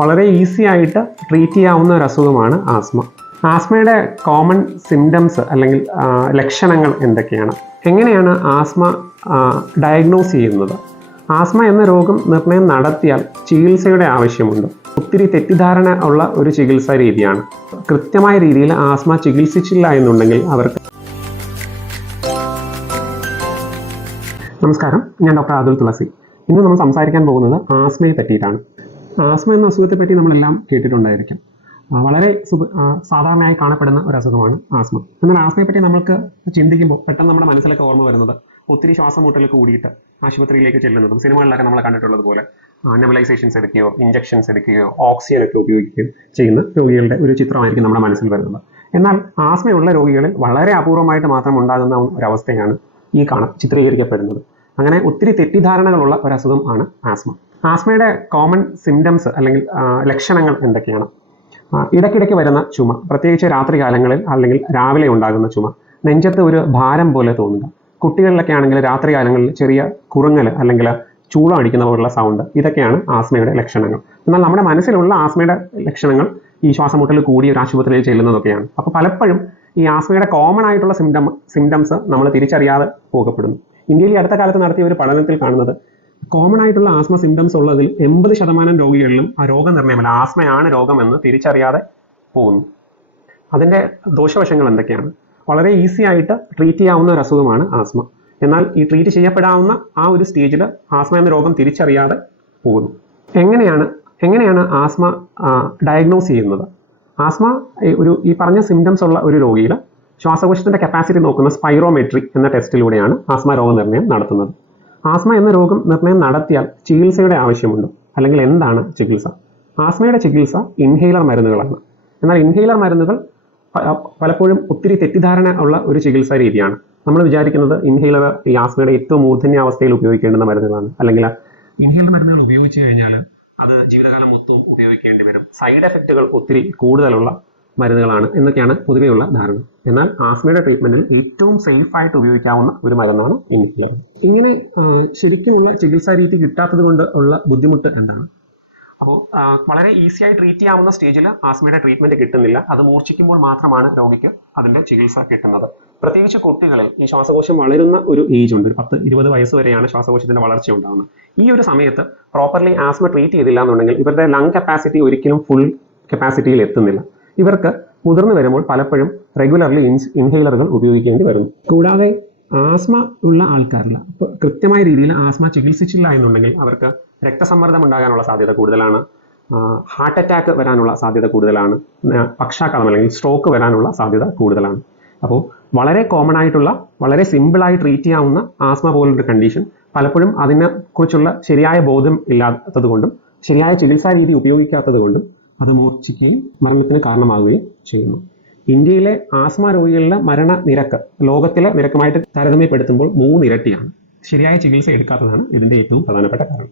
വളരെ ഈസി ആയിട്ട് ട്രീറ്റ് ചെയ്യാവുന്ന ഒരു അസുഖമാണ് ആസ്മ. ആസ്മയുടെ കോമൺ സിംറ്റംസ് അല്ലെങ്കിൽ ലക്ഷണങ്ങൾ എന്തൊക്കെയാണ്? എങ്ങനെയാണ് ആസ്മ ഡയഗ്നോസ് ചെയ്യുന്നത്? ആസ്മ എന്ന രോഗം നിർണയം നടത്തിയാൽ ചികിത്സയുടെ ആവശ്യമുണ്ട്. ഒത്തിരി തെറ്റിദ്ധാരണ ഉള്ള ഒരു ചികിത്സാ രീതിയാണ്. കൃത്യമായ രീതിയിൽ ആസ്മ ചികിത്സിച്ചില്ല എന്നുണ്ടെങ്കിൽ അവർക്ക്. നമസ്കാരം, ഞാൻ ഡോക്ടർ അതുൽ തുളസി. ഇന്ന് നമ്മൾ സംസാരിക്കാൻ പോകുന്നത് ആസ്മയെ പറ്റിയിട്ടാണ്. ആസ്മ എന്ന അസുഖത്തെ പറ്റി നമ്മളെല്ലാം കേട്ടിട്ടുണ്ടായിരിക്കും. വളരെ സാധാരണയായി കാണപ്പെടുന്ന ഒരു അസുഖമാണ് ആസ്മ. എന്നാൽ ആസ്മയെ പറ്റി നമുക്ക് ചിന്തിക്കുമ്പോൾ പെട്ടെന്ന് നമ്മുടെ മനസ്സിലൊക്കെ ഓർമ്മ വരുന്നത് ഒത്തിരി ശ്വാസം മുട്ടൽ കൂടിയിട്ട് ആശുപത്രിയിലേക്ക് ചെല്ലുന്നതും സിനിമകളിലൊക്കെ നമ്മൾ കണ്ടിട്ടുള്ളത് പോലെ നെബുലൈസേഷൻസ് എടുക്കുകയോ ഇഞ്ചക്ഷൻസ് എടുക്കുകയോ ഓക്സിജൻ ഒക്കെ ഉപയോഗിക്കുകയോ ചെയ്യുന്ന രോഗികളുടെ ഒരു ചിത്രമായിരിക്കും നമ്മുടെ മനസ്സിൽ വരുന്നത്. എന്നാൽ ആസ്മയുള്ള രോഗികളിൽ വളരെ അപൂർവമായിട്ട് മാത്രം ഉണ്ടാകുന്ന ഒരവസ്ഥയാണ് ഈ ചിത്രീകരിക്കപ്പെടുന്നത്. അങ്ങനെ ഒത്തിരി തെറ്റിദ്ധാരണകളുള്ള ഒരസുഖം ആണ് ആസ്മ. ആസ്മയുടെ കോമൺ സിംറ്റംസ് അല്ലെങ്കിൽ ലക്ഷണങ്ങൾ എന്തൊക്കെയാണ്? ഇടയ്ക്കിടയ്ക്ക് വരുന്ന ചുമ, പ്രത്യേകിച്ച് രാത്രി കാലങ്ങളിൽ അല്ലെങ്കിൽ രാവിലെ ഉണ്ടാകുന്ന ചുമ, നെഞ്ചത്ത് ഒരു ഭാരം പോലെ തോന്നുക, കുട്ടികളിലൊക്കെ ആണെങ്കിൽ രാത്രി കാലങ്ങളിൽ ചെറിയ കുറുങ്ങൽ അല്ലെങ്കിൽ ചൂളം അടിക്കുന്ന പോലുള്ള സൗണ്ട്, ഇതൊക്കെയാണ് ആസ്മയുടെ ലക്ഷണങ്ങൾ. എന്നാൽ നമ്മുടെ മനസ്സിലുള്ള ആസ്മയുടെ ലക്ഷണങ്ങൾ ഈ ശ്വാസമുട്ടൽ കൂടി ഒരു ആശുപത്രിയിൽ ചെല്ലുന്നതൊക്കെയാണ്. അപ്പോൾ പലപ്പോഴും ഈ ആസ്മയുടെ കോമൺ ആയിട്ടുള്ള സിംറ്റംസ് നമ്മൾ തിരിച്ചറിയാതെ പോകപ്പെടുന്നു. ഇന്ത്യയിൽ അടുത്ത കാലത്ത് നടത്തിയ ഒരു പഠനത്തിൽ കാണുന്നത് കോമൺ ആയിട്ടുള്ള ആസ്മ സിംറ്റംസ് ഉള്ളതിൽ 80% രോഗികളിലും ആ രോഗനിർണയമല്ല, ആസ്മയാണ് രോഗമെന്ന് തിരിച്ചറിയാതെ പോകുന്നു. അതിൻ്റെ ദോഷവശങ്ങൾ എന്തൊക്കെയാണ്? വളരെ ഈസി ആയിട്ട് ട്രീറ്റ് ചെയ്യാവുന്ന ഒരു അസുഖമാണ് ആസ്മ. എന്നാൽ ഈ ട്രീറ്റ് ചെയ്യപ്പെടാവുന്ന ആ ഒരു സ്റ്റേജിൽ ആസ്മ എന്ന രോഗം തിരിച്ചറിയാതെ പോകുന്നു. എങ്ങനെയാണ് ആസ്മ ഡയഗ്നോസ് ചെയ്യുന്നത്? ആസ്മ ഈ പറഞ്ഞ സിംറ്റംസ് ഉള്ള ഒരു രോഗിയിൽ ശ്വാസകോശത്തിൻ്റെ കപ്പാസിറ്റി നോക്കുന്ന സ്പൈറോമെട്രി എന്ന ടെസ്റ്റിലൂടെയാണ് ആസ്മ രോഗനിർണയം നടത്തുന്നത്. ആസ്മ എന്ന രോഗം നിർണയം നടത്തിയാൽ ചികിത്സയുടെ ആവശ്യമുണ്ട്. അല്ലെങ്കിൽ എന്താണ് ചികിത്സ? ആസ്മയുടെ ചികിത്സ ഇൻഹേലർ മരുന്നുകളാണ്. എന്നാൽ ഇൻഹേലർ മരുന്നുകൾ പലപ്പോഴും ഒത്തിരി തെറ്റിദ്ധാരണ ഉള്ള ഒരു ചികിത്സാ രീതിയാണ്. നമ്മൾ വിചാരിക്കുന്നത് ഇൻഹേലർ ഈ ആസ്മയുടെ ഏറ്റവും മൂർധന്യാവസ്ഥയിൽ ഉപയോഗിക്കേണ്ടുന്ന മരുന്നുകളാണ്, അല്ലെങ്കിൽ ഇൻഹേലർ മരുന്നുകൾ ഉപയോഗിച്ച് കഴിഞ്ഞാൽ അത് ജീവിതകാലം മൊത്തം ഉപയോഗിക്കേണ്ടി വരും, സൈഡ് എഫക്റ്റുകൾ ഒത്തിരി കൂടുതലുള്ള മരുന്നുകളാണ് എന്നൊക്കെയാണ് പൊതുവെയുള്ള ധാരണ. എന്നാൽ ആസ്മയുടെ ട്രീറ്റ്മെൻറ്റിൽ ഏറ്റവും സേഫായിട്ട് ഉപയോഗിക്കാവുന്ന ഒരു മരുന്നാണ് ഇൻഹേലർ. ഇങ്ങനെ ശരിക്കുമുള്ള ചികിത്സാ രീതി കിട്ടാത്തത് കൊണ്ട് ഉള്ള ബുദ്ധിമുട്ട് എന്താണ്? അപ്പോൾ വളരെ ഈസിയായി ട്രീറ്റ് ചെയ്യാവുന്ന സ്റ്റേജിൽ ആസ്മയുടെ ട്രീറ്റ്മെൻറ്റ് കിട്ടുന്നില്ല. അത് മൂർച്ഛിക്കുമ്പോൾ മാത്രമാണ് രോഗിക്ക് അതിൻ്റെ ചികിത്സ കിട്ടുന്നത്. പ്രത്യേകിച്ച് കുട്ടികളിൽ ഈ ശ്വാസകോശം വളരുന്ന ഒരു ഏജ് ഉണ്ട്, 10-20 വയസ്സ് വരെയാണ് ശ്വാസകോശത്തിൻ്റെ വളർച്ച ഉണ്ടാകുന്നത്. ഈ ഒരു സമയത്ത് പ്രോപ്പർലി ആസ്മ ട്രീറ്റ് ചെയ്തില്ല എന്നുണ്ടെങ്കിൽ ഇവരുടെ ലങ് കപ്പാസിറ്റി ഒരിക്കലും ഫുൾ കപ്പാസിറ്റിയിൽ എത്തുന്നില്ല. ഇവർക്ക് മുതിർന്നു വരുമ്പോൾ പലപ്പോഴും റെഗുലർലി ഇൻഹേലറുകൾ ഉപയോഗിക്കേണ്ടി വരുന്നു. കൂടാതെ ആസ്മ ഉള്ള ആൾക്കാരിൽ കൃത്യമായ രീതിയിൽ ആസ്മ ചികിത്സിച്ചില്ല എന്നുണ്ടെങ്കിൽ അവർക്ക് രക്തസമ്മർദ്ദം ഉണ്ടാകാനുള്ള സാധ്യത കൂടുതലാണ്, ഹാർട്ട് അറ്റാക്ക് വരാനുള്ള സാധ്യത കൂടുതലാണ്, പക്ഷാഘാതം അല്ലെങ്കിൽ സ്ട്രോക്ക് വരാനുള്ള സാധ്യത കൂടുതലാണ്. അപ്പോൾ വളരെ കോമൺ ആയിട്ടുള്ള വളരെ സിമ്പിളായി ട്രീറ്റ് ചെയ്യാവുന്ന ആസ്മ പോലൊരു കണ്ടീഷൻ പലപ്പോഴും അതിനെക്കുറിച്ചുള്ള ശരിയായ ബോധം ഇല്ലാത്തത് കൊണ്ടും ശരിയായ ചികിത്സാ രീതി ഉപയോഗിക്കാത്തത് കൊണ്ടും അത് മൂർച്ഛിക്കുകയും മരണത്തിന് കാരണമാവുകയും ചെയ്യുന്നു. ഇന്ത്യയിലെ ആസ്മ രോഗികളുടെ മരണനിരക്ക് ലോകത്തിലെ നിരക്കുമായിട്ട് താരതമ്യപ്പെടുത്തുമ്പോൾ 3 ഇരട്ടിയാണ്. ശരിയായ ചികിത്സ എടുക്കാത്തതാണ് ഇതിൻ്റെ ഏറ്റവും പ്രധാനപ്പെട്ട കാരണം.